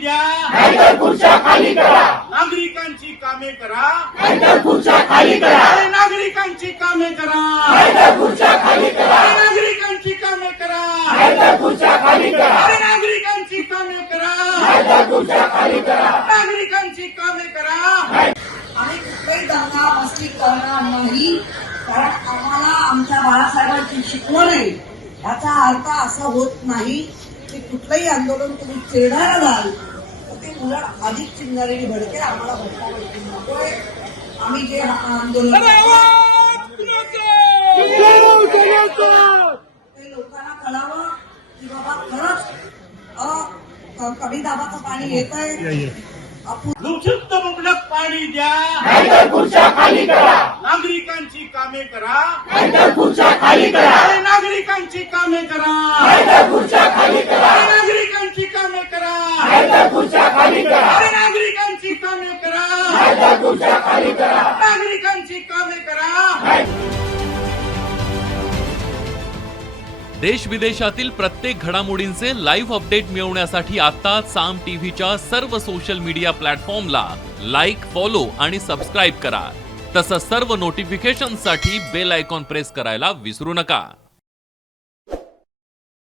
द्या, नाहीतर खुर्च्या खाली करा. नागरिकांची कामे करा, नाहीतर खुर्च्या खाली करा. अरे नागरिकांची कामे करा, नाहीतर खुर्च्या खाली करा. अरे नागरिकांची कामे करा, नाहीतर खुर्च्या खाली करा. अरे नागरिकांची कामे करा, नाहीतर खुर्च्या खाली करा. नागरिकांची कामे करा. आम्ही कुठलाही दंगा मस्ती करणार नाही, कारण आम्हाला आमच्या बाळासाहेबांची शिकवण आहे. याचा अर्थ असा होत नाही की कुठलंही आंदोलन तुम्ही चिरणार जाल तर ते उलट अधिक चिंगारी भडके. आम्हाला भडकावरती नकोय. आम्ही जे आंदोलन ते लोकांना कळावं की बाबा खरंच कमी दाबाचं पाणी येत आहे. लुकसुक्त मुबलक पाणी द्या, नाहीतर खुर्च्या खाली करा. नागरिकांची कामे करा, नाहीतर खुर्च्या खाली करा. अरे नागरिकांची कामे करा, नाहीतर खुर्च्या खाली करा. अरे नागरिकांची कामे करा, नाहीतर खुर्च्या खाली करा. अरे नागरिकांची कामे करा, नाहीतर खुर्च्या खाली करा. नागरिकांची कामे करा. देश विदेशातील प्रत्येक घडामोडींचे लाईव्ह अपडेट मिळवण्यासाठी आता साम टीव्हीच्या सर्व सोशल मीडिया प्लॅटफॉर्मला लाईक, फॉलो आणि सबस्क्राईब करा. तसंच सर्व नोटिफिकेशनसाठी बेल आयकॉन प्रेस करायला विसरू नका.